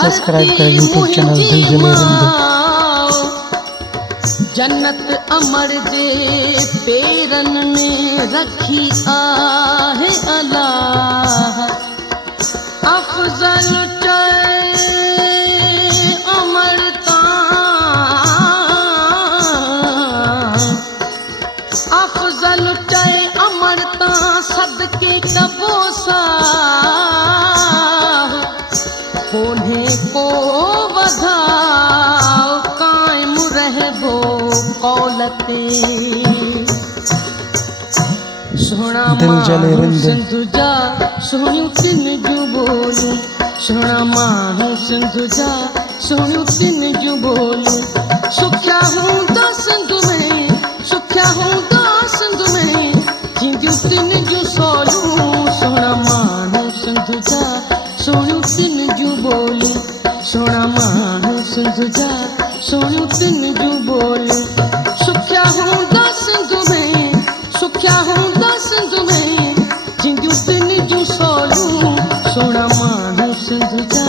Subscribe करें YouTube channel दिल जले रंग। जन्नत अमर दे पेरन में रखी आहे अल्लाह अफजल अमरता अफजल अमरता सदके कबोसा उन्हें को बधाओ कायम रहे वो कौलते सोना दिल जले रिंद सिंधुजा सोनू तिन जू बोलू सोना मानू सिंधुजा सोनू तिन जू बोलू सुख्या हूँ दा सिंधु में सुख्या हूँ दा सिंधु में जिंदू तिन जू सोलू सोना मानू सिंधुजा सोनू तिन जू बोलू सोना मानू सिंधुजा सोनू तिन जू बोलू सुख्या हूँ दा सिंधु में सुख्या हूँ दा सिंधु में जिंदू तिन जू सोलू सोना मानू सिंधुजा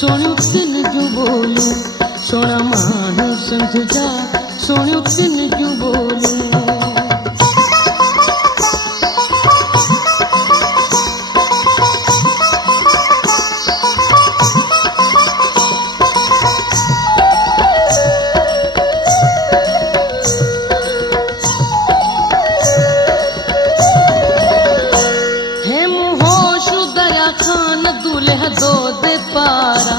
सोनू तिन जू बोलू सोना मानू सिंधुजा सोनू तिन जू बोलू दो दे पारा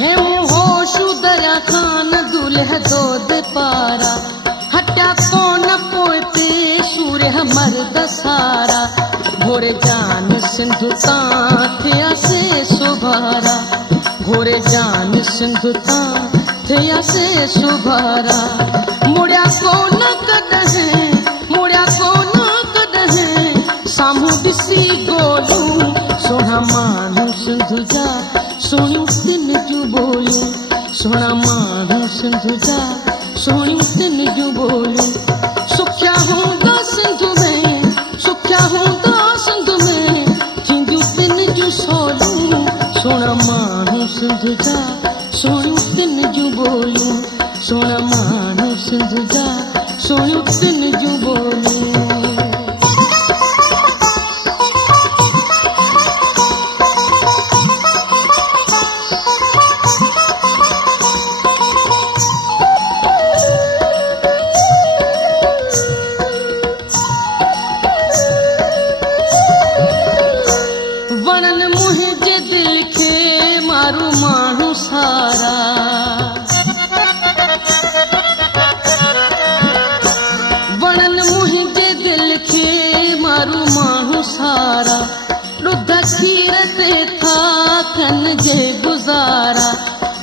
हेम होशु दया खान दूल्ह दो दे पारा हट्या कौन पोते सूर्य मर्द सारा घोड़े जान सिंधु थिया से सुभारा घोड़े जान सिंधु थिया से सुभारा मुड़िया कौन कदहे मुड़िया कौन सामू दिसी गोलू सोना मानू सिंधुजा सोनू तिन जू बोलू सोना मानू सिंधुजा सोनू तिन जू बोलू सुख्या हूँ दा सिंधु में सुख्या हूँ दा सिंधु में जिंदू तिन जू सोलू सोना मानू सिंधुजा सोनू तिन जू बोलू सोना मानू सिंधुजा सोनू तिन जू बोलू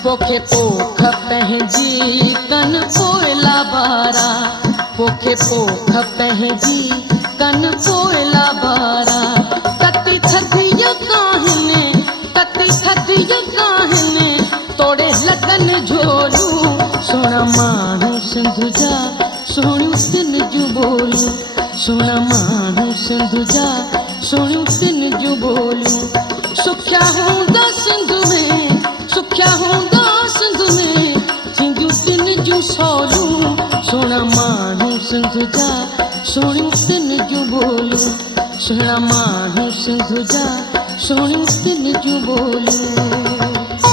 पोखे पोख पहजी कन पोयला बारा पोखे पोख पहजी कन पोयला बारा कति थदिया काहने तोड़े लगन झोलू सोना मानू सिंधुजा सोनू तिन जू बोलू सोना मानू सिंधुजा सोनू तिन जू बोलू सुख्या हूँ दा सिंधु में सुख्या हूँ दा सिंधु में जिंदू तिन जू सोलू सोना मानू सिंधुजा सोनू तिन जू बोलू सोना मानू सिंधुजा सोनू तिन जू बोलू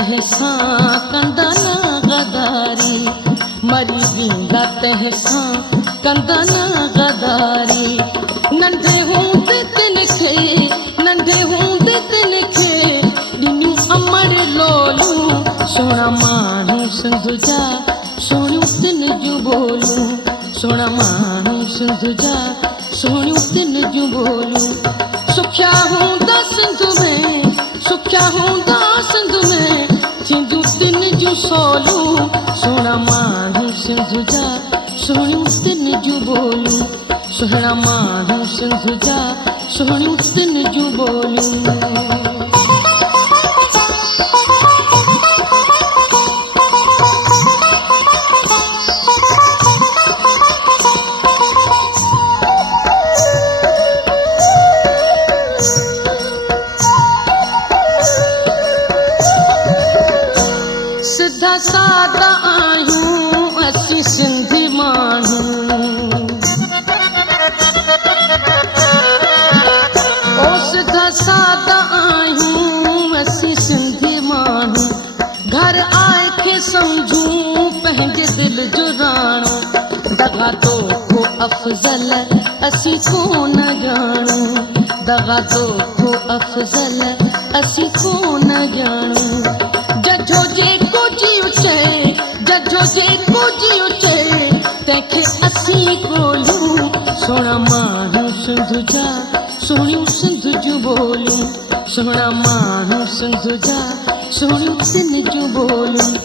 तंहिंसां कंदा न गदारी, मरी वेंदा तंहिंसां कंदा न गदारी। नंढे हूंदे तिनखे, नंढे हूंदे तिनखे ॾिनियूं अमर लोलूं, सुहिणा माण्हू सिंध जा सुहिणियूं तिन जूं ॿोलियूं, सुहिणा माण्हू सिंध जा सुहिणियूं तिन जूं ॿोलियूं। सुखिया हूंदा सिंध में, सुखिया हूंदा सिंध में थींदियूं तिन जूं सोलूं, सुहिणा माण्हू सिंध जा सुहिणियूं तिन जूं ॿोलियूं, सुहिणा माण्हू सिंध जा सुहिणियूं तिन जूं ॿोलियूं। सिधा सादा आहियूं असीं सिंधी माण्हू, ओ सिधा सादा आहियूं असीं सिंधी माण्हू। घर आए खे सम्झूं पंहिंजे दिलि जो राणो, दगा दोखो अफ़ज़ल असीं कोन ॼाणूं, दगा दोखो अफ़ज़ल असीं कोन ॼाणूं। जजो जेको जीव चए, जजो जेको जीव चए तंहिंखे असीं ॻोल्हियूं, सुहिणा माण्हू सिंध जा सुहिणियूं सिंध जूं ॿोलियूं, सुहिणा माण्हू सिंध जा सुहिणियूं तिन जूं ॿोलियूं।